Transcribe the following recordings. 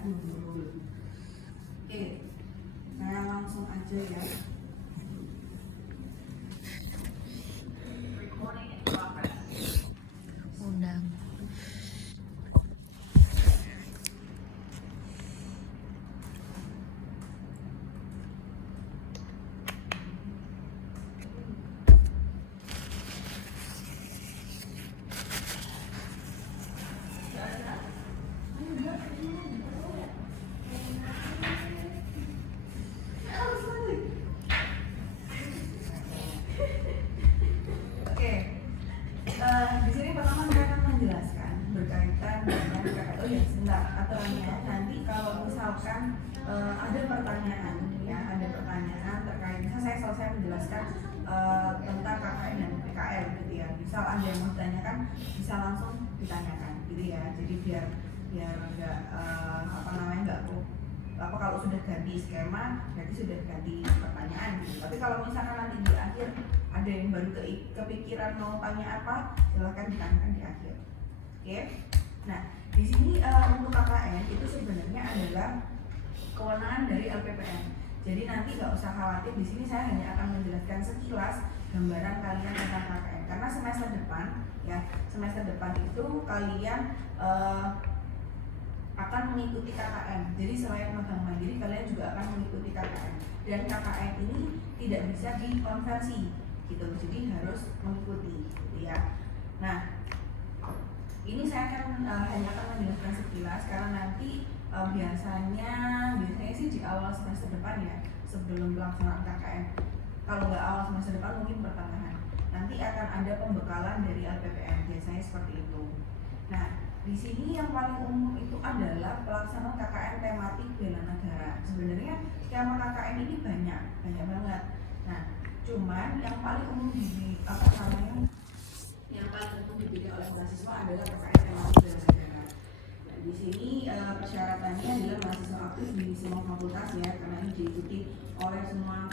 Oke, saya langsung aja ya. Undang. Di sini pertama saya akan menjelaskan berkaitan dengan aturannya. Nanti kalau misalkan ada pertanyaan, ya ada pertanyaan terkait, misalnya saya selesai menjelaskan tentang KKN dan PKL gitu ya. Misal ada yang mau ditanyakan, bisa langsung ditanyakan gitu ya. Jadi biar nggak nggak kalau sudah ganti skema berarti sudah ganti pertanyaan gitu. Tapi kalau misalkan nanti di akhir ada yang baru kepikiran mau tanya apa, silahkan ditanyakan di akhir. Oke. Nah, di sini untuk KKN itu sebenarnya adalah kewenangan dari LPPN. Jadi nanti nggak usah khawatir, di sini saya hanya akan menjelaskan sekilas gambaran kalian tentang KKN. Karena semester depan itu kalian akan mengikuti KKN. Jadi selain magang mandiri, kalian juga akan mengikuti KKN. Dan KKN ini tidak bisa dikonversi, gitu. Jadi harus mengikuti, gitu ya. Nah, ini saya hanya akan menjelaskan sekilas karena nanti biasanya sih di awal semester depan ya, sebelum pelaksanaan KKN. Kalau nggak awal semester depan mungkin pertengahan. Nanti akan ada pembekalan dari LPPN, biasanya seperti itu. Nah, di sini yang paling umum itu adalah pelaksanaan KKN tematik bela negara. Sebenarnya skema KKN ini banyak banget. Nah, cuman yang paling umum yang paling umum dipilih oleh mahasiswa adalah KKN tematik bela negara. Nah, di sini persyaratannya adalah mahasiswa aktif di semua fakultas ya, karena ini diikuti oleh semua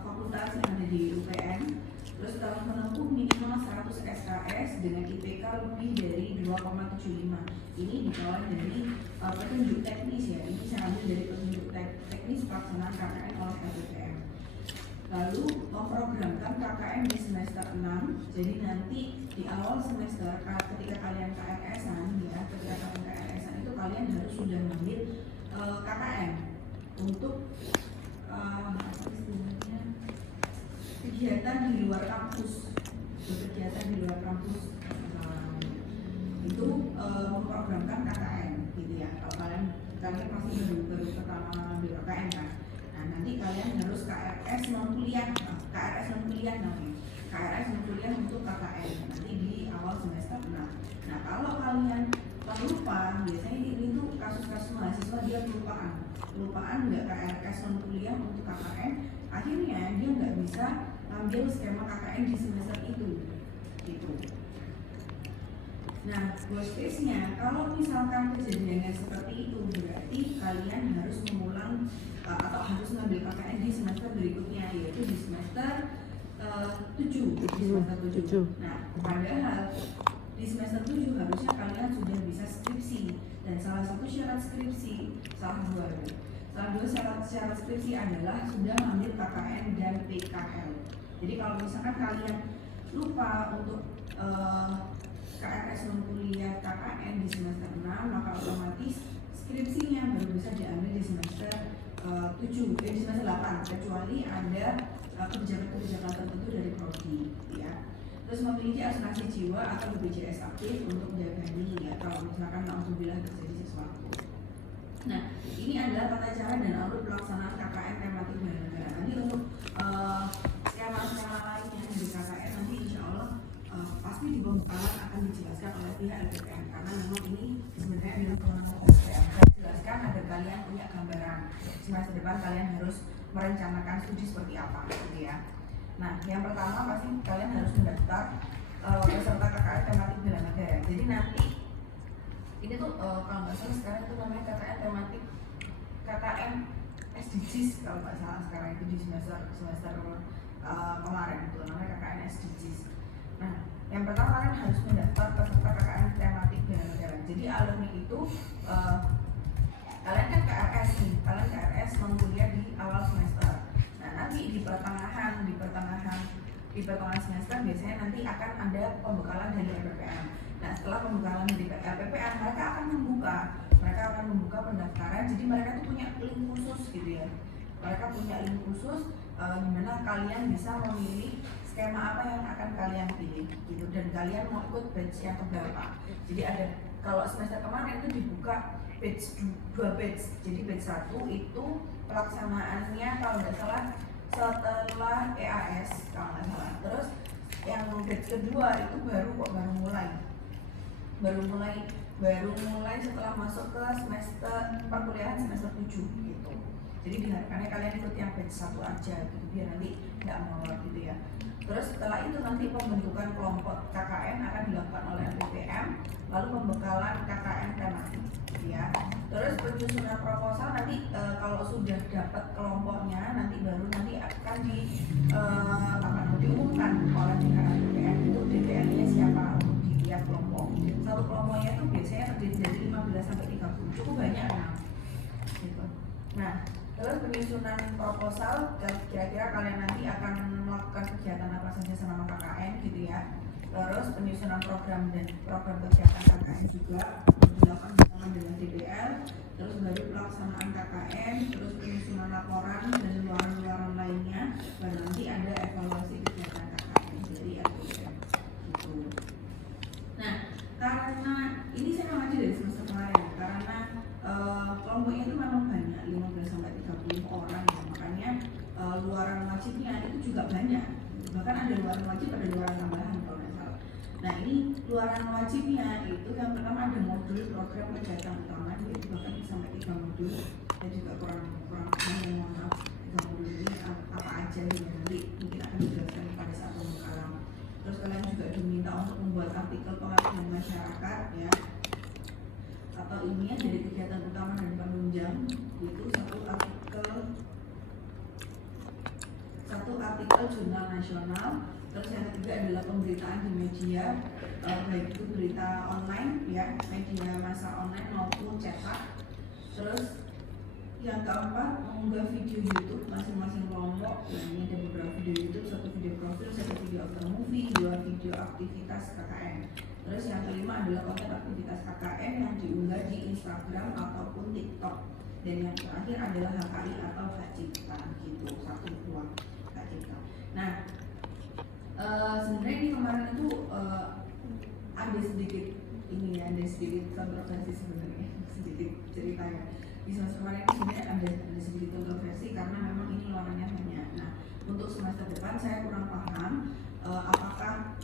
fakultas yang ada di UPN. Terus telah menempuh minimal 100 SKS dengan IPK lebih dari 2,75. Ini dikawal dari petunjuk teknis ya. Ini saya ambil dari petunjuk teknis pelaksanaan KKN oleh LPPN. Lalu memprogramkan KKN di semester 6. Jadi nanti di awal semester ketika kalian KRS-an ya, itu kalian harus sudah mengambil KKN untuk kegiatan di luar kampus, itu memprogramkan KKN gitu ya. Kalau kalian pasti baru pertama ambil KKN kan. Nah, nanti kalian harus KRS non kuliah namanya. KRS non kuliah untuk KKN nanti di awal semester 6. Nah, kalau kalian lupa, biasanya ini tuh kasus-kasus mahasiswa dia kelupaan nggak KRS non kuliah untuk KKN, akhirnya dia nggak bisa ambil skema KKN di semester itu gitu. Nah, worst case-nya kalau misalkan kejadiannya seperti itu, berarti kalian harus mengulang atau harus mengambil KKN di semester berikutnya, yaitu di semester 7. Nah, padahal di semester 7 harusnya kalian sudah bisa skripsi, dan salah dua syarat skripsi adalah sudah mengambil KKN dan PKL. Jadi kalau misalkan kalian lupa untuk KRS non kuliah KKN di semester 6, maka otomatis skripsinya baru bisa diambil di semester 8, kecuali ada kebijakan tertentu dari prodi ya. Terus memiliki asuransi jiwa atau BPJS aktif untuk menjaga diri ya, kalau misalkan alhamdulillah terjadi sesuatu. Nah, ini adalah tata cara dan alur pelaksanaan KKN tematik bela negara. Nanti untuk skema-skema lainnya di KKN nanti insya Allah pasti di pembekalan akan dijelaskan oleh pihak LPPN, karena memang ini sebenarnya adalah kewenangan LPPN. Saya jelaskan agar kalian punya gambaran semester depan kalian harus merencanakan studi seperti apa gitu ya. Nah, yang pertama pasti kalian harus mendaftar peserta KKN tematik bela negara. Jadi nanti ini tuh kalau nggak salah sekarang itu namanya KKN SDGs kalau nggak salah sekarang itu di semester kemarin itu namanya KKN SDGs. Nah, yang pertama kalian harus mendaftar peserta KKN tematik bela negara. Jadi alumni itu kalian kan KRS nih, kalian KRS mau kuliah di awal semester. Nah nanti di pertengahan semester biasanya nanti akan ada pembekalan dari LPPM. Nah setelah pembekalan dari LPPM mereka akan membuka pendaftaran. Jadi mereka tuh punya link khusus gitu ya. Mereka punya link khusus di mana kalian bisa memilih skema apa yang akan kalian pilih gitu, dan kalian mau ikut batch yang keberapa. Jadi ada, kalau semester kemarin itu dibuka batch 2 batch. Jadi batch 1 itu pelaksanaannya kalau nggak salah setelah EAS kalau nggak salah. Terus yang batch kedua itu baru mulai setelah masuk ke semester perkuliahan semester 7 gitu. Jadi diharapkannya kalian ikut yang batch 1 aja gitu, biar nanti nggak molor gitu ya. Terus setelah itu nanti pembentukan kelompok KKN akan dilakukan oleh LPPM, lalu pembekalan KKN tematik ya. Terus penyusunan proposal nanti kalau sudah dapat kelompoknya nanti akan diumumkan oleh LPPM itu DPR-nya siapa untuk di tiap kelompok. Satu kelompoknya itu biasanya terdiri dari 15 sampai 30, cukup banyak kan. Gitu. Nah, terus penyusunan proposal, kira-kira kalian nanti akan melakukan kegiatan apa saja selama KKN gitu ya. Terus penyusunan program kegiatan KKN juga dilakukan bersama dengan DPR. Terus baru pelaksanaan KKN, terus penyusunan laporan dan luaran lainnya. Dan nanti ada evaluasi kegiatan KKN dari LPPM gitu. Nah, karena ini saya mengaji dari semester kemarin, karena kelompoknya itu memang banyak, 15 sampai 30 orang ya, makanya luaran wajibnya itu juga banyak. Bahkan ada luaran wajib, ada luaran tambahan kalau nggak salah. Nah ini luaran wajibnya itu yang pertama ada modul program kegiatan utama, itu bahkan sampai 3 modul. Dan juga kurang mohon maaf 3 modul ini apa aja gitu, nanti mungkin akan dijelaskan pada saat pembekalan. Terus kalian juga diminta untuk membuat artikel pengabdian masyarakat ya, atau ini ya dari kegiatan utama dan penunjang, itu satu artikel jurnal nasional. Terus yang ketiga adalah pemberitaan di media, baik itu berita online ya, media massa online maupun cetak. Terus yang keempat mengunggah video YouTube masing-masing kelompok. Ini ada beberapa video YouTube, satu video profil, satu video after movie, 2 video aktivitas KKN. Terus yang kelima adalah konten aktivitas KKN yang diunggah di Instagram ataupun TikTok. Dan yang terakhir adalah HKI atau hak cipta gitu, 1 hak cipta. Nah, sebenarnya ini kemarin itu ada sedikit kontroversi sebenarnya, sedikit ceritanya. Di semester kemarin ini sebenarnya ada sedikit kontroversi karena memang ini luarannya banyak. Nah, untuk semester depan saya kurang paham apakah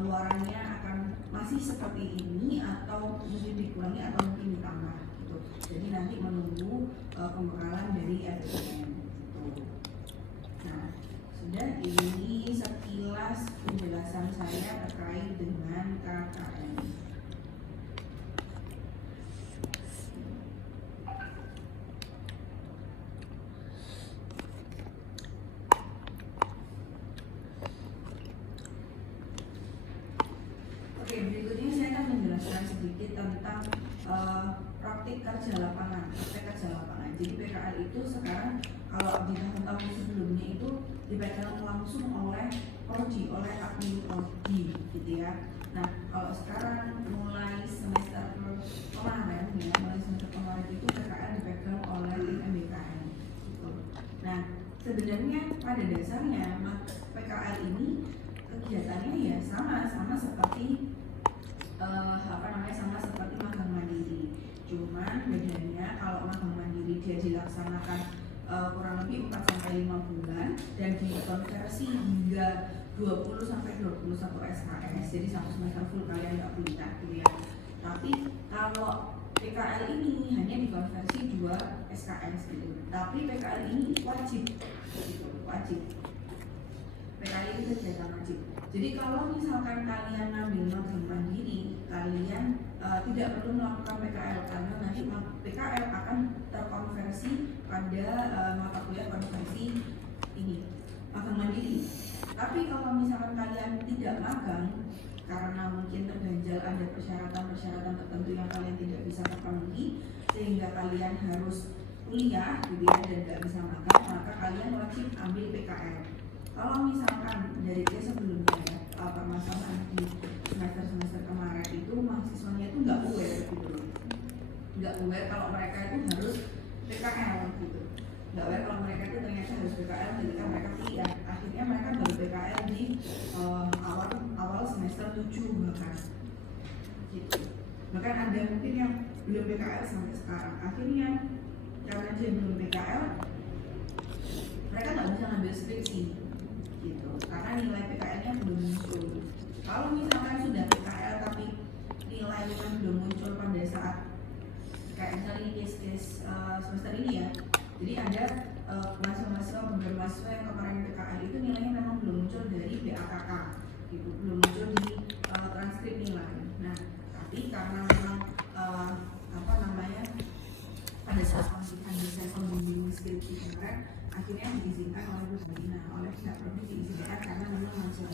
luarannya akan masih seperti ini atau mungkin dikurangi atau mungkin ditambah gitu. Jadi nanti menunggu pembekalan dari LPPM gitu. Nah, sudah, ini sekilas penjelasan saya terkait dengan KKN. Berikutnya saya akan menjelaskan sedikit tentang praktik kerja lapangan. Jadi PKL itu sekarang kalau di tahun-tahun sebelumnya itu dipegang langsung oleh prodi, oleh admin prodi gitu ya. Nah kalau sekarang mulai semester kemarin itu PKL dipegang oleh MBKN gitu. Nah sebenarnya pada dasarnya PKL ini kegiatannya ya sama seperti sama seperti magang mandiri. Cuman bedanya kalau magang mandiri dia dilaksanakan kurang lebih 4 sampai 5 bulan dan dikonversi hingga 20 sampai 21 SKS. Jadi 1 semester full kalian nggak kuliah gitu ya. Tapi kalau PKL ini hanya dikonversi 2 SKS gitu. Tapi PKL ini wajib gitu, wajib. PKL ini kegiatan wajib. Jadi kalau misalkan kalian ngambil magang mandiri, kalian tidak perlu melakukan PKL karena nanti PKL akan terkonversi pada mata kuliah konversi ini magang mandiri. Tapi kalau misalkan kalian tidak magang karena mungkin terganjal ada persyaratan tertentu yang kalian tidak bisa terpenuhi, sehingga kalian harus kuliah gitu ya dan nggak bisa magang, maka kalian wajib ambil PKL. Kalau misalkan dari sebelumnya ya, permasalahan di semester kemarin itu mahasiswanya itu nggak aware gitu loh, nggak aware kalau mereka itu harus PKL gitu, nggak aware kalau mereka itu ternyata harus PKL ketika mereka kuliah. Akhirnya mereka baru PKL di awal semester 7 bahkan gitu. Bahkan ada mungkin yang belum PKL sampai sekarang. Akhirnya karena dia belum PKL, mereka nggak bisa ngambil skripsi gitu karena nilai PKL-nya belum muncul. Kalau misalkan sudah PKL tapi nilainya belum muncul pada saat kayak misalnya ini case semester ini ya, jadi ada mahasiswa yang kemarin PKL itu nilainya memang belum muncul dari BAKK gitu, belum muncul di transkrip nilai. Nah tapi karena memang pada saat pemilihan desain pembimbing skripsi kemarin akhirnya diizinkan oleh Bu Dina, oleh pihak provinsi diizinkan karena memang mahasiswa